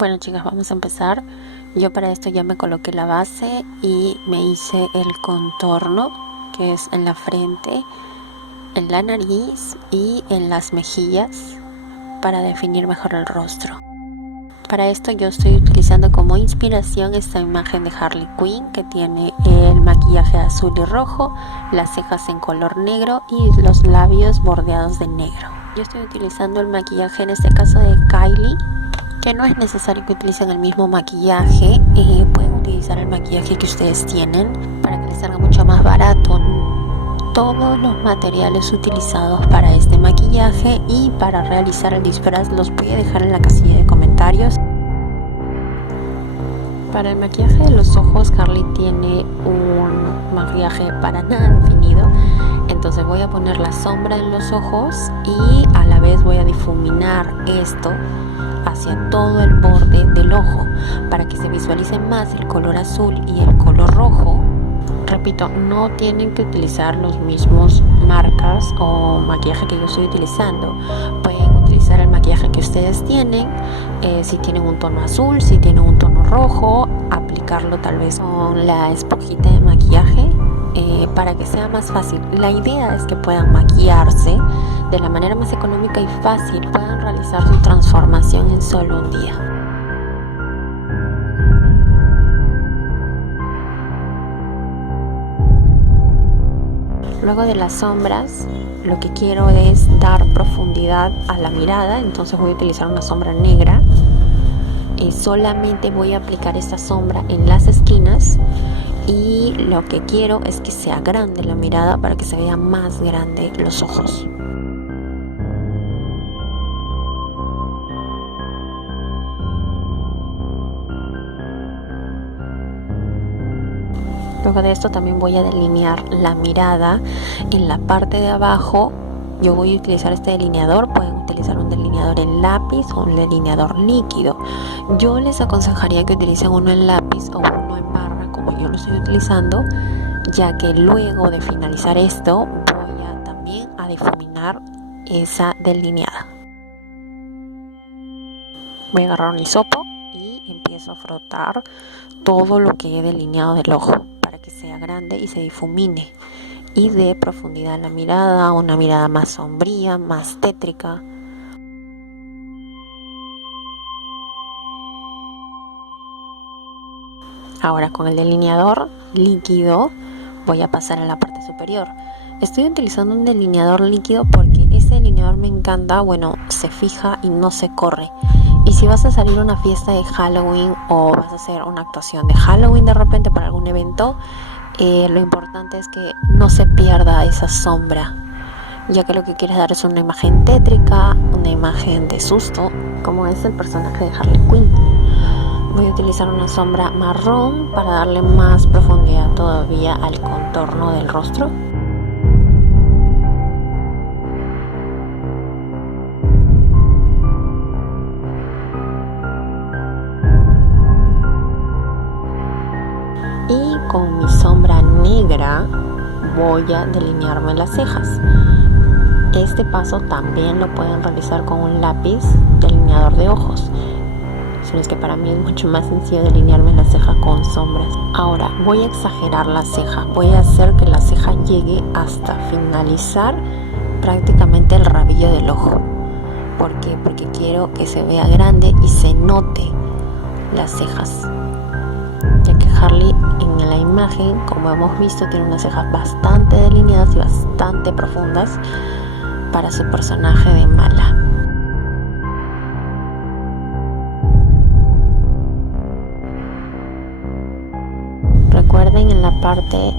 Bueno chicas, vamos a empezar. Yo para esto ya me coloqué la base y me hice el contorno, que es en la frente, en la nariz y en las mejillas, para definir mejor el rostro. Para esto yo estoy utilizando como inspiración esta imagen de Harley Quinn, que tiene el maquillaje azul y rojo, las cejas en color negro y los labios bordeados de negro. Yo estoy utilizando el maquillaje en este caso de Kylie, que no es necesario que utilicen el mismo maquillaje, pueden utilizar el maquillaje que ustedes tienen para que les salga mucho más barato. Todos los materiales utilizados para este maquillaje y para realizar el disfraz los voy a dejar en la casilla de comentarios. Para el maquillaje de los ojos, Harley tiene un maquillaje para nada definido, entonces voy a poner la sombra en los ojos y a la vez voy a difuminar esto hacia todo el borde del ojo para que se visualice más el color azul y el color rojo. Repito, no tienen que utilizar los mismos marcas o maquillaje que yo estoy utilizando. Pueden utilizar el maquillaje que ustedes tienen, si tienen un tono azul, si tienen un tono rojo, aplicarlo tal vez con la esponjita de maquillaje para que sea más fácil. La idea es que puedan maquillarse de la manera más económica y fácil, puedan realizar su transformación en solo un día. Luego de las sombras, lo que quiero es dar profundidad a la mirada, entonces voy a utilizar una sombra negra. Solamente voy a aplicar esta sombra en las esquinas y lo que quiero es que sea grande la mirada para que se vea más grande los ojos. Luego de esto también voy a delinear la mirada en la parte de abajo. Yo voy a utilizar este delineador, pueden utilizar un delineador en lápiz o un delineador líquido. Yo les aconsejaría que utilicen uno en lápiz o uno en barra como yo lo estoy utilizando, ya que luego de finalizar esto voy a también a difuminar esa delineada. Voy a agarrar un hisopo y empiezo a frotar todo lo que he delineado del ojo para que sea grande y se difumine y dé profundidad a la mirada, una mirada más sombría, más tétrica. Ahora con el delineador líquido voy a pasar a la parte superior. Estoy utilizando un delineador líquido porque este delineador me encanta, bueno, se fija y no se corre. Y si vas a salir a una fiesta de Halloween o vas a hacer una actuación de Halloween de repente para algún evento, lo importante es que no se pierda esa sombra, ya que lo que quieres dar es una imagen tétrica, una imagen de susto, como es el personaje de Harley Quinn. Voy a utilizar una sombra marrón para darle más profundidad todavía al contorno del rostro. Y con mi sombra negra voy a delinearme las cejas. Este paso también lo pueden realizar con un lápiz delineador de ojos, sino es que para mí es mucho más sencillo delinearme las cejas con sombras. Ahora voy a exagerar la ceja, voy a hacer que la ceja llegue hasta finalizar prácticamente el rabillo del ojo. ¿Por qué? Porque quiero que se vea grande y se note las cejas, ya que Harley en la imagen, como hemos visto, tiene unas cejas bastante delineadas y bastante profundas para su personaje de mala. Recuerden en la parte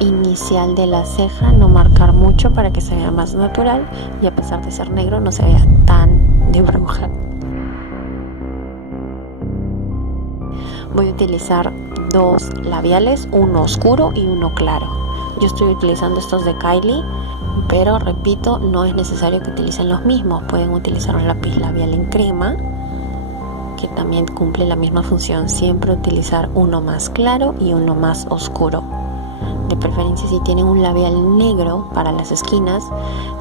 inicial de la ceja no marcar mucho para que se vea más natural y a pesar de ser negro no se vea tan de bruja. Voy a utilizar dos labiales, uno oscuro y uno claro. Yo estoy utilizando estos de Kylie, pero repito, no es necesario que utilicen los mismos. Pueden utilizar un lápiz labial en crema, que también cumple la misma función. Siempre utilizar uno más claro y uno más oscuro. De preferencia, si tienen un labial negro para las esquinas,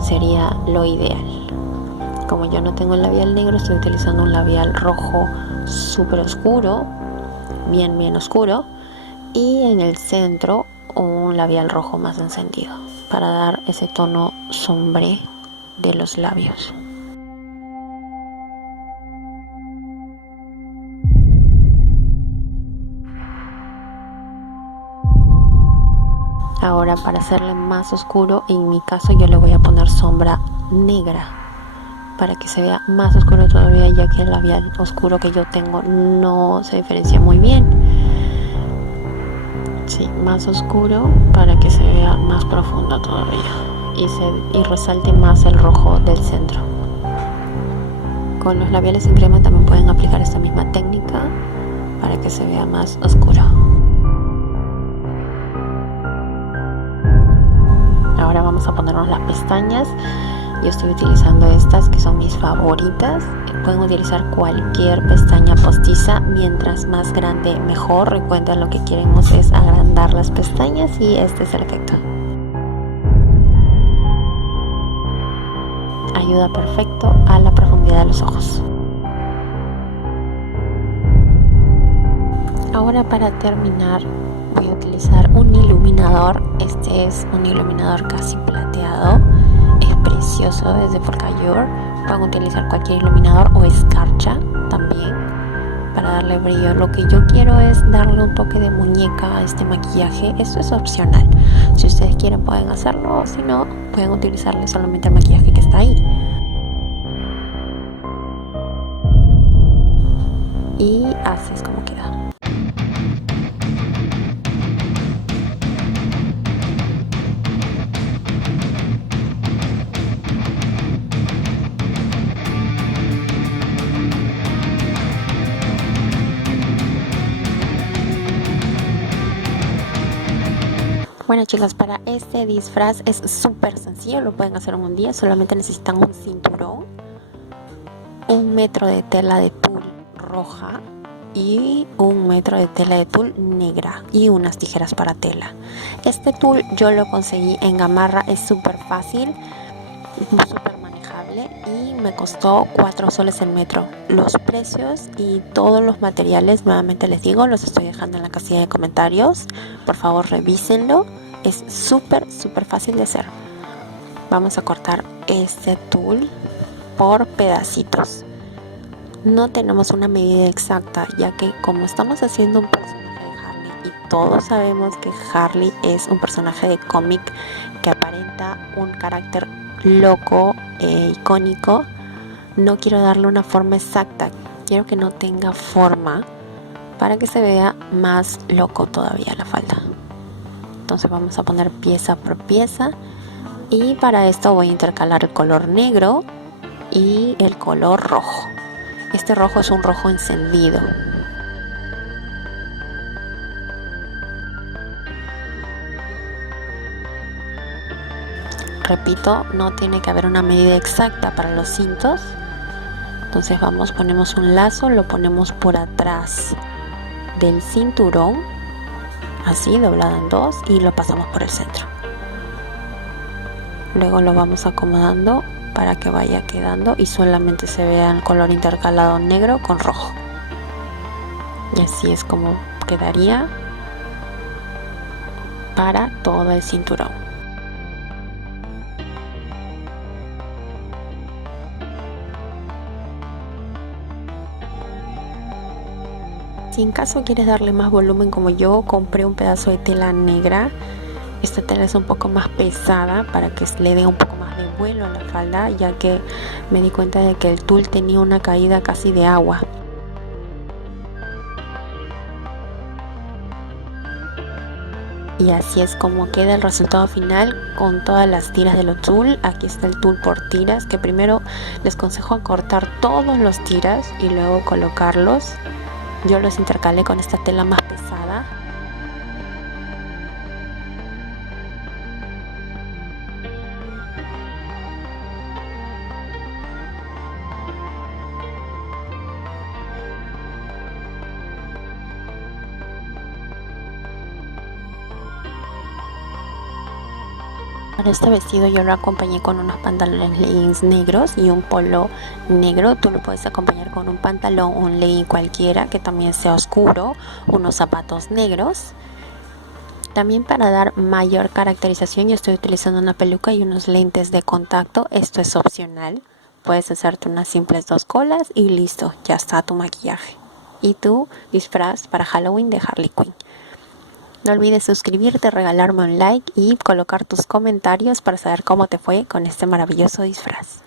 sería lo ideal. Como yo no tengo el labial negro, estoy utilizando un labial rojo súper oscuro, bien oscuro, y en el centro un labial rojo más encendido para dar ese tono sombre de los labios. Ahora, para hacerle más oscuro, en mi caso yo le voy a poner sombra negra para que se vea más oscuro todavía, ya que el labial oscuro que yo tengo no se diferencia muy bien. Sí, más oscuro para que se vea más profundo todavía y resalte más el rojo del centro. Con los labiales en crema también pueden aplicar esta misma técnica para que se vea más oscuro. Ahora vamos a ponernos las pestañas. Yo estoy utilizando estas que son mis favoritas. Pueden utilizar cualquier pestaña postiza, mientras más grande mejor. Recuerden, lo que queremos es agrandar las pestañas y este es el efecto. Ayuda perfecto a la profundidad de los ojos. Ahora, para terminar, voy a utilizar un iluminador. Este es un iluminador casi plateado. Es precioso, es de Forcallure. Pueden utilizar cualquier iluminador o escarcha también para darle brillo. Lo que yo quiero es darle un toque de muñeca a este maquillaje. Eso es opcional. Si ustedes quieren pueden hacerlo, o si no, pueden utilizarle solamente el maquillaje que está ahí. Y así es como queda. Bueno, chicas, para este disfraz es súper sencillo, lo pueden hacer en un día. Solamente necesitan un cinturón, 1 metro de tela de tul roja y 1 metro de tela de tul negra y unas tijeras para tela. Este tul yo lo conseguí en Gamarra, es súper fácil, súper manejable y me costó 4 soles el metro. Los precios y todos los materiales, nuevamente les digo, los estoy dejando en la casilla de comentarios. Por favor, revísenlo. Es súper fácil de hacer. Vamos a cortar este tul por pedacitos. No tenemos una medida exacta, ya que como estamos haciendo un personaje de Harley y todos sabemos que Harley es un personaje de cómic que aparenta un carácter loco e icónico, no quiero darle una forma exacta. Quiero que no tenga forma para que se vea más loco todavía la falda. Entonces vamos a poner pieza por pieza y para esto voy a intercalar el color negro y el color rojo. Este rojo es un rojo encendido. Repito, no tiene que haber una medida exacta para los cintos. Entonces ponemos un lazo, lo ponemos por atrás del cinturón, así doblado en 2, y lo pasamos por el centro. Luego lo vamos acomodando para que vaya quedando y solamente se vea el color intercalado negro con rojo. Y así es como quedaría para todo el cinturón. Si en caso quieres darle más volumen, como yo, compré un pedazo de tela negra. Esta tela es un poco más pesada para que le dé un poco más de vuelo a la falda, ya que me di cuenta de que el tul tenía una caída casi de agua. Y así es como queda el resultado final con todas las tiras de los tul. Aquí está el tul por tiras, que primero les aconsejo cortar todos los tiras y luego colocarlos. Yo los intercalé con esta tela más pesada. Para este vestido yo lo acompañé con unos pantalones leggings negros y un polo negro. Tú lo puedes acompañar con un pantalón, un legging cualquiera que también sea oscuro, unos zapatos negros. También para dar mayor caracterización yo estoy utilizando una peluca y unos lentes de contacto. Esto es opcional. Puedes hacerte unas simples 2 colas y listo, ya está tu maquillaje. Y tu disfraz para Halloween de Harley Quinn. No olvides suscribirte, regalarme un like y colocar tus comentarios para saber cómo te fue con este maravilloso disfraz.